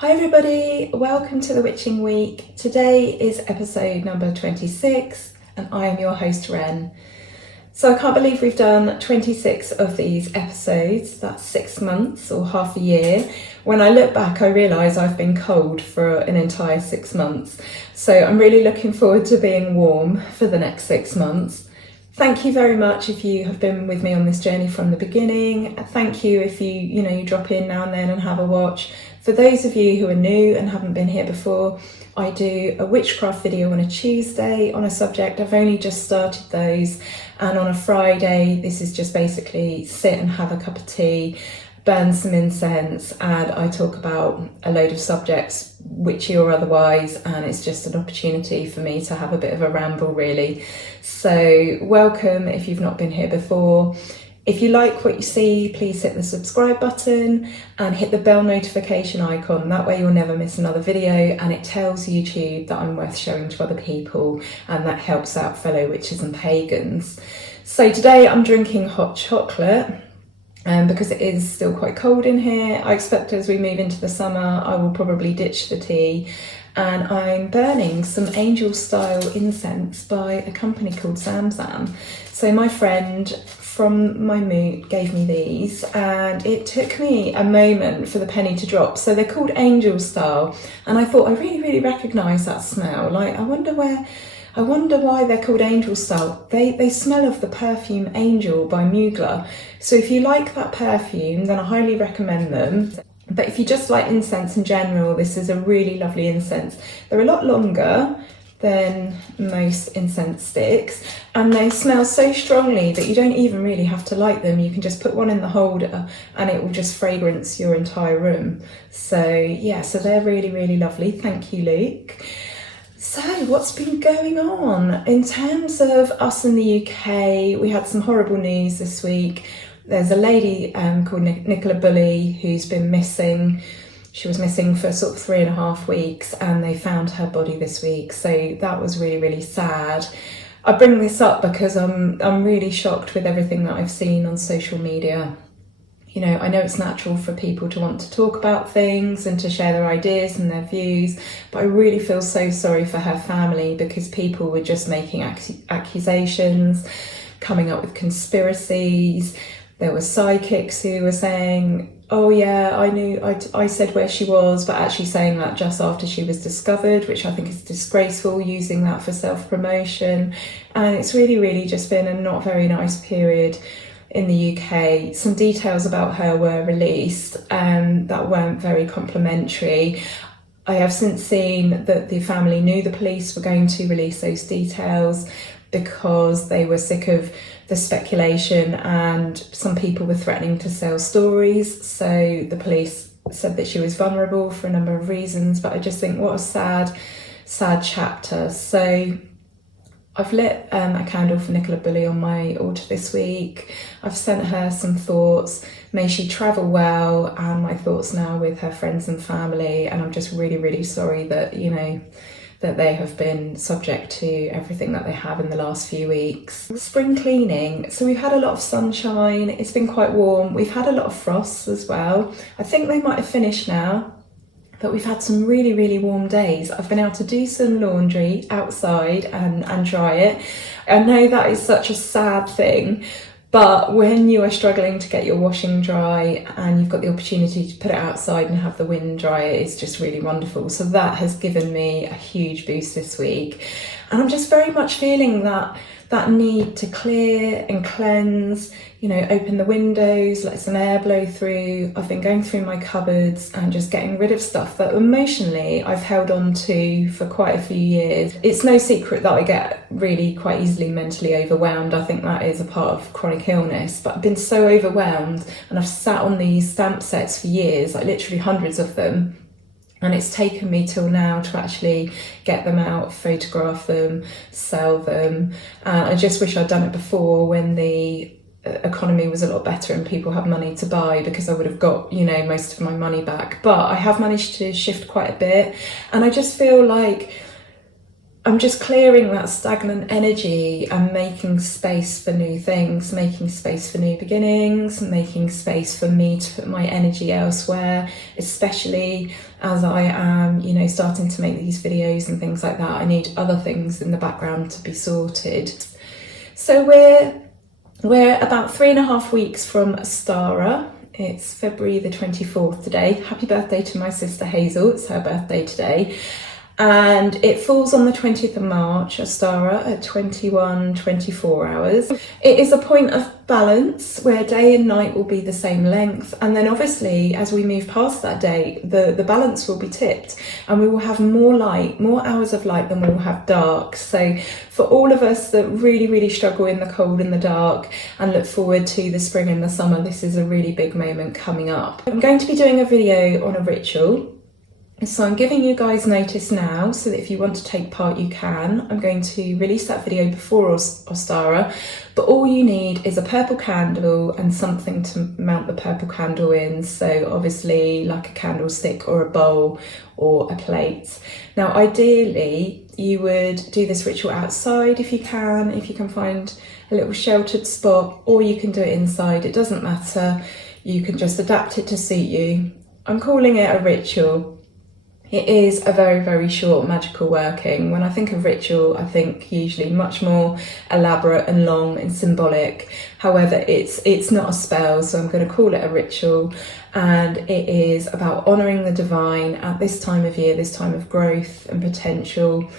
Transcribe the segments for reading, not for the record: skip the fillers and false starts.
Hi everybody, welcome to the Witching Week. Today is episode number 26 and I am your host Ren. So I can't believe we've done 26 of these episodes. That's 6 months or half a year. When I look back, I realise I've been cold for an entire 6 months. So I'm really looking forward to being warm for the next 6 months. Thank you very much if you have been with me on this journey from the beginning. Thank you if you drop in now and then and have a watch. For those of you who are new and haven't been here before, I do a witchcraft video on a Tuesday on a subject. I've only just started those, and on a Friday this is just basically sit and have a cup of tea, burn some incense, and I talk about a load of subjects, witchy or otherwise, and it's just an opportunity for me to have a bit of a ramble really. So welcome if you've not been here before. If you like what you see, please hit the subscribe button and hit the bell notification icon. That way you'll never miss another video, and it tells YouTube that I'm worth showing to other people, and that helps out fellow witches and pagans. So today I'm drinking hot chocolate because it is still quite cold in here. I expect as we move into the summer I will probably ditch the tea, and I'm burning some angel style incense by a company called Zamzam. So my friend from my moot gave me these, and it took me a moment for the penny to drop. So they're called angel style, and I thought I really recognise that smell. Like, I wonder why they're called angel style. They smell of the perfume Angel by Mugler. So if you like that perfume, then I highly recommend them. But if you just like incense in general, this is a really lovely incense. They're a lot longer than most incense sticks, and they smell so strongly that you don't even really have to light them. You can just put one in the holder and it will just fragrance your entire room. So yeah, so they're really lovely. Thank you, Luke. So what's been going on in terms of us in the UK? We had some horrible news this week. There's a lady called Nicola Bulley who's been missing. She was missing for sort of 3.5 weeks, and they found her body this week. So that was really sad. I bring this up because I'm really shocked with everything that I've seen on social media. You know, I know it's natural for people to want to talk about things and to share their ideas and their views, but I really feel so sorry for her family, because people were just making accusations, coming up with conspiracies. There were psychics who were saying, oh yeah, I said where she was, but actually saying that just after she was discovered, which I think is disgraceful, using that for self-promotion. And it's really just been a not very nice period in the UK. Some details about her were released that weren't very complimentary. I have since seen that the family knew the police were going to release those details because they were sick of the speculation, and some people were threatening to sell stories. So the police said that she was vulnerable for a number of reasons, but I just think what a sad chapter. So I've lit a candle for Nicola Bulley on my altar this week. I've sent her some thoughts. May she travel well, and my thoughts now with her friends and family. And I'm just really sorry that, that they have been subject to everything that they have in the last few weeks. Spring cleaning. So we've had a lot of sunshine. It's been quite warm. We've had a lot of frosts as well. I think they might have finished now, but we've had some really warm days. I've been able to do some laundry outside and dry it. I know that is such a sad thing, but when you are struggling to get your washing dry and you've got the opportunity to put it outside and have the wind dry it, it's just really wonderful. So that has given me a huge boost this week. And I'm just very much feeling that need to clear and cleanse, open the windows, let some air blow through. I've been going through my cupboards and just getting rid of stuff that emotionally I've held on to for quite a few years. It's no secret that I get really quite easily mentally overwhelmed. I think that is a part of chronic illness, but I've been so overwhelmed, and I've sat on these stamp sets for years, like literally hundreds of them. And it's taken me till now to actually get them out, photograph them, sell them. I just wish I'd done it before, when the economy was a lot better and people had money to buy, because I would have got, most of my money back. But I have managed to shift quite a bit, and I just feel like I'm just clearing that stagnant energy and making space for new things, making space for new beginnings, making space for me to put my energy elsewhere, especially as I am, you know, starting to make these videos and things like that. I need other things in the background to be sorted. So we're about 3.5 weeks from Ostara. It's February the 24th today. Happy birthday to my sister Hazel, it's her birthday today. And it falls on the 20th of March, Ostara, at 21:24 hours. It is a point of balance where day and night will be the same length. And then obviously, as we move past that day, the balance will be tipped and we will have more light, more hours of light than we will have dark. So for all of us that really, really struggle in the cold and the dark and look forward to the spring and the summer, this is a really big moment coming up. I'm going to be doing a video on a ritual. So I'm giving you guys notice now so that if you want to take part you can. I'm going to release that video before Ostara, but all you need is a purple candle and something to mount the purple candle in. So obviously like a candlestick or a bowl or a plate. Now ideally you would do this ritual outside if you can find a little sheltered spot, or you can do it inside, it doesn't matter. You can just adapt it to suit you. I'm calling it a ritual. It is a very, very short magical working. When I think of ritual, I think usually much more elaborate and long and symbolic. However, it's not a spell, so I'm going to call it a ritual. And it is about honouring the divine at this time of year, this time of growth and potential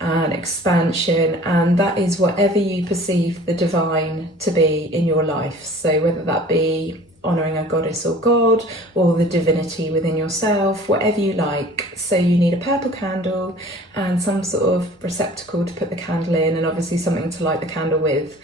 and expansion. And that is whatever you perceive the divine to be in your life. So whether that be honouring a goddess or god, or the divinity within yourself, whatever you like. So you need a purple candle and some sort of receptacle to put the candle in, and obviously something to light the candle with.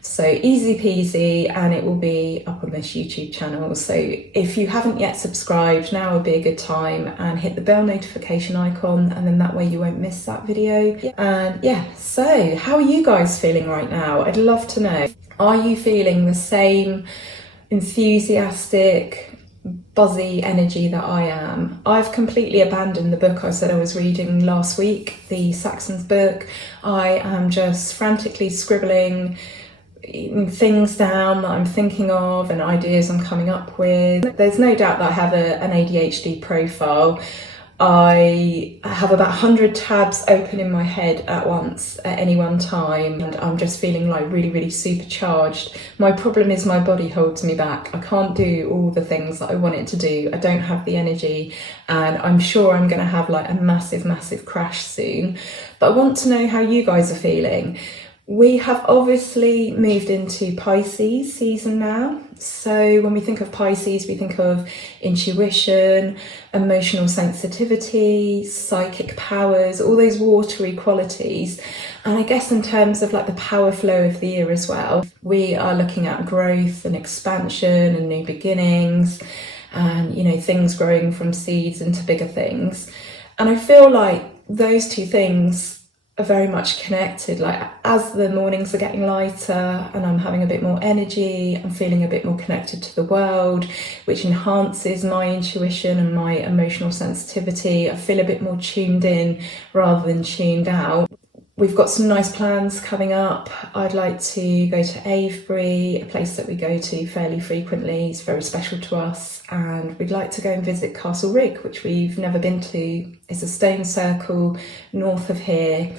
So easy peasy, and it will be up on this YouTube channel. So if you haven't yet subscribed, now would be a good time, and hit the bell notification icon, and then that way you won't miss that video. And yeah, so how are you guys feeling right now? I'd love to know. Are you feeling the same enthusiastic, buzzy energy that I am? I've completely abandoned the book I said I was reading last week, the Saxon's book. I am just frantically scribbling things down that I'm thinking of and ideas I'm coming up with. There's no doubt that I have an ADHD profile. I have about 100 tabs open in my head at once at any one time, and I'm just feeling like really, really supercharged. My problem is my body holds me back. I can't do all the things that I want it to do. I don't have the energy, and I'm sure I'm going to have like a massive, massive crash soon. But I want to know how you guys are feeling. We have obviously moved into Pisces season now. So when we think of Pisces, we think of intuition, emotional sensitivity, psychic powers, all those watery qualities. And I guess in terms of like the power flow of the year as well, we are looking at growth and expansion and new beginnings and, you know, things growing from seeds into bigger things. And I feel like those two things are very much connected. Like as the mornings are getting lighter and I'm having a bit more energy, I'm feeling a bit more connected to the world, which enhances my intuition and my emotional sensitivity. I feel a bit more tuned in rather than tuned out. We've got some nice plans coming up. I'd like to go to Avebury, a place that we go to fairly frequently. It's very special to us, and we'd like to go and visit Castle Rigg, which we've never been to. It's a stone circle north of here.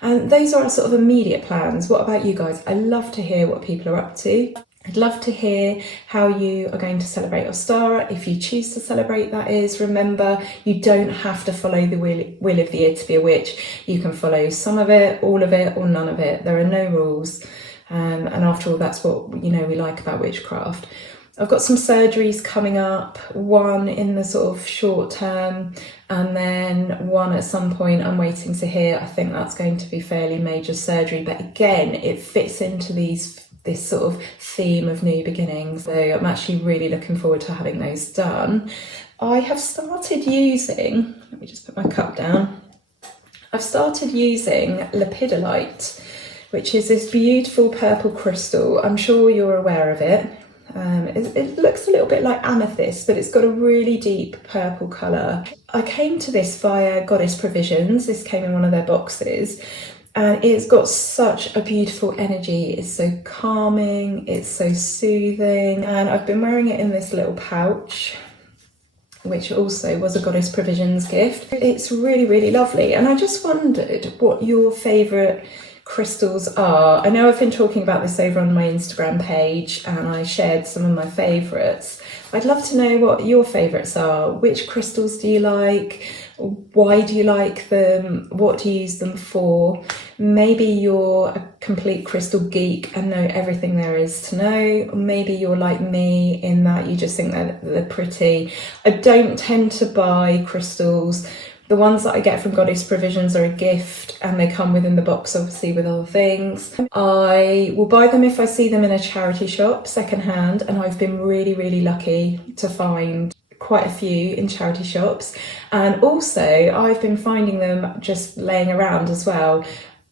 And those are our sort of immediate plans. What about you guys? I love to hear what people are up to. I'd love to hear how you are going to celebrate Ostara, if you choose to celebrate, that is. Remember, you don't have to follow the wheel of the year to be a witch. You can follow some of it, all of it, or none of it. There are no rules. And after all, that's what, you know, we like about witchcraft. I've got some surgeries coming up, one in the sort of short term, and then one at some point I'm waiting to hear. I think that's going to be fairly major surgery, but again, it fits into this sort of theme of new beginnings. So I'm actually really looking forward to having those done. I have started using, let me just put my cup down. I've started using lepidolite, which is this beautiful purple crystal. I'm sure you're aware of it. It looks a little bit like amethyst, but it's got a really deep purple colour. I came to this via Goddess Provisions. This came in one of their boxes. And it's got such a beautiful energy. It's so calming, it's so soothing. And I've been wearing it in this little pouch, which also was a Goddess Provisions gift. It's really, really lovely. And I just wondered what your favourite crystals are. I know I've been talking about this over on my Instagram page and I shared some of my favourites. I'd love to know what your favourites are. Which crystals do you like? Why do you like them? What do you use them for? Maybe you're a complete crystal geek and know everything there is to know. Or maybe you're like me in that you just think that they're pretty. I don't tend to buy crystals. The ones that I get from Goddess Provisions are a gift and they come within the box obviously with other things. I will buy them if I see them in a charity shop secondhand, and I've been really, really lucky to find quite a few in charity shops. And also I've been finding them just laying around as well.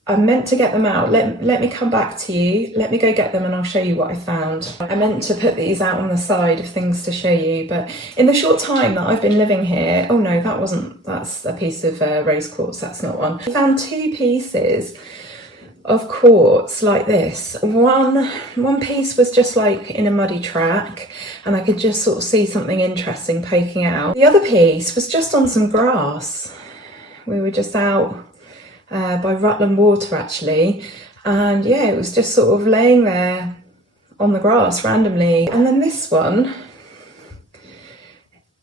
I meant to get them out. Let me come back to you. Let me go get them and I'll show you what I found. I meant to put these out on the side of things to show you, but in the short time that I've been living here, oh no, that's a piece of rose quartz, that's not one. I found 2 pieces of quartz like this. One piece was just like in a muddy track and I could just sort of see something interesting poking out. The other piece was just on some grass. We were just out by Rutland Water actually, and yeah, it was just sort of laying there on the grass randomly. And then this one,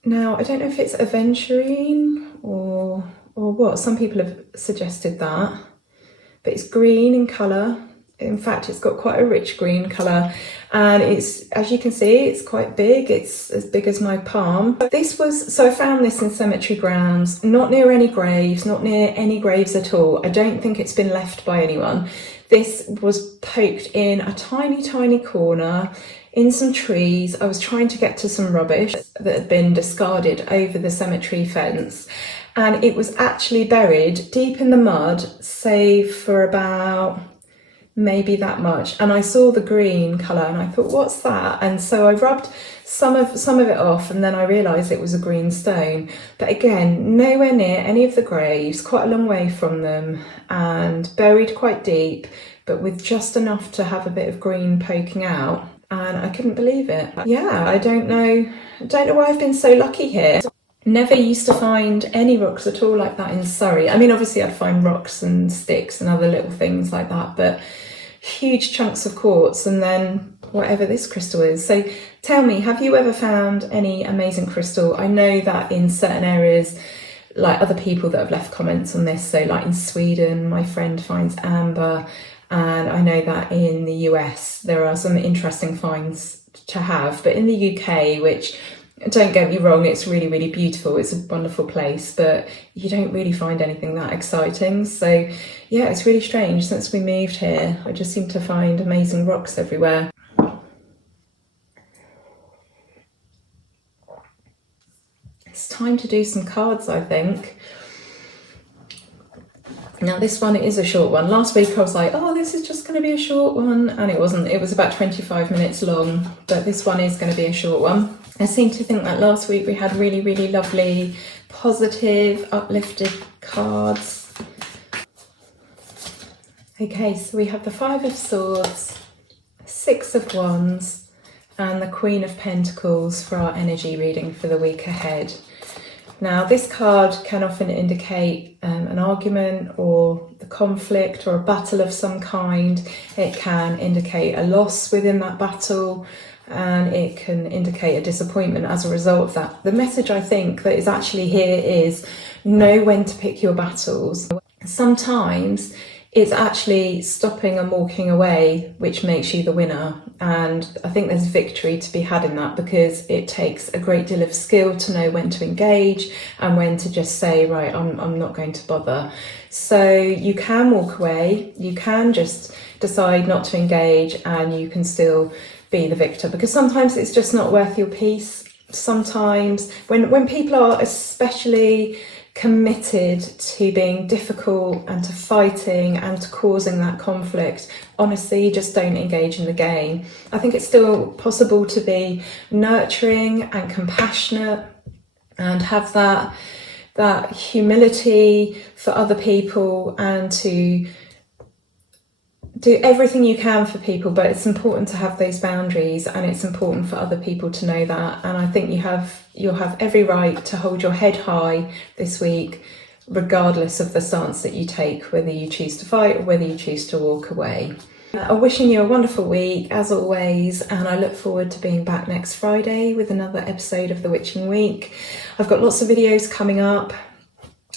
now I don't know if it's aventurine or what, some people have suggested that, but it's green in colour. In fact, it's got quite a rich green colour, and it's, as you can see, it's quite big. It's as big as my palm. So I found this in cemetery grounds, not near any graves, not near any graves at all. I don't think it's been left by anyone. This was poked in a tiny, tiny corner in some trees. I was trying to get to some rubbish that had been discarded over the cemetery fence, and it was actually buried deep in the mud, save for about maybe that much. And I saw the green colour and I thought, what's that? And so I rubbed some of it off, and then I realised it was a green stone. But again, nowhere near any of the graves, quite a long way from them, and buried quite deep, but with just enough to have a bit of green poking out. And I couldn't believe it. Yeah, I don't know why I've been so lucky here. Never used to find any rocks at all like that in Surrey. I mean, obviously I'd find rocks and sticks and other little things like that, but huge chunks of quartz, and then whatever this crystal is. So tell me, have you ever found any amazing crystal? I know that in certain areas, like other people that have left comments on this, so like in Sweden, my friend finds amber, and I know that in the US there are some interesting finds to have, but in the UK, which, don't get me wrong, it's really, really beautiful, it's a wonderful place, but you don't really find anything that exciting. So yeah, it's really strange. Since we moved here, I just seem to find amazing rocks everywhere. It's time to do some cards, I think. Now this one is a short one. Last week I was like, oh, this is just going to be a short one, and it wasn't. It was about 25 minutes long, but this one is going to be a short one. I seem to think that last week we had really, really lovely, positive, uplifted cards. Okay, so we have the 5 of Swords, 6 of Wands, and the Queen of Pentacles for our energy reading for the week ahead. Now, this card can often indicate an argument or the conflict or a battle of some kind. It can indicate a loss within that battle, and it can indicate a disappointment as a result of that. The message I think that is actually here is know when to pick your battles. Sometimes it's actually stopping and walking away which makes you the winner, and I think there's victory to be had in that, because it takes a great deal of skill to know when to engage and when to just say, right, I'm not going to bother. So you can walk away, you can just decide not to engage, and you can still be the victor, because sometimes it's just not worth your peace. Sometimes when people are especially committed to being difficult and to fighting and to causing that conflict, honestly, just don't engage in the game. I think it's still possible to be nurturing and compassionate and have that humility for other people and to do everything you can for people, but it's important to have those boundaries, and it's important for other people to know that. And I think you'll have every right to hold your head high this week, regardless of the stance that you take, whether you choose to fight or whether you choose to walk away. I'm wishing you a wonderful week, as always, and I look forward to being back next Friday with another episode of The Witching Week. I've got lots of videos coming up.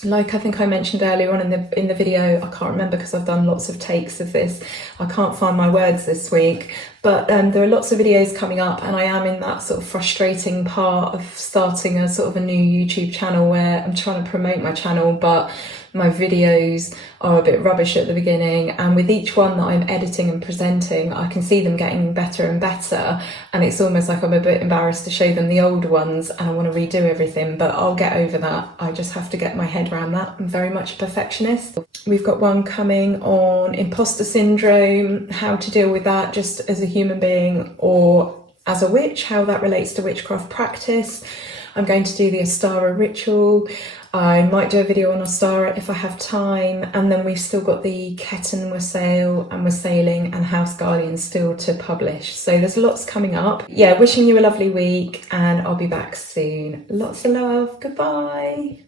Like I think I mentioned earlier on in the video, I can't remember because I've done lots of takes of this. I can't find my words this week, but there are lots of videos coming up, and I am in that sort of frustrating part of starting a sort of a new YouTube channel where I'm trying to promote my channel, but my videos are a bit rubbish at the beginning, and with each one that I'm editing and presenting, I can see them getting better and better, and it's almost like I'm a bit embarrassed to show them the older ones, and I want to redo everything, but I'll get over that. I just have to get my head around that. I'm very much a perfectionist. We've got one coming on imposter syndrome, how to deal with that just as a human being or as a witch, how that relates to witchcraft practice. I'm going to do the Ostara ritual. I might do a video on Ostara if I have time, and then we've still got the Ketten Wassailing and House Guardian still to publish. So there's lots coming up. Yeah, wishing you a lovely week, and I'll be back soon. Lots of love. Goodbye.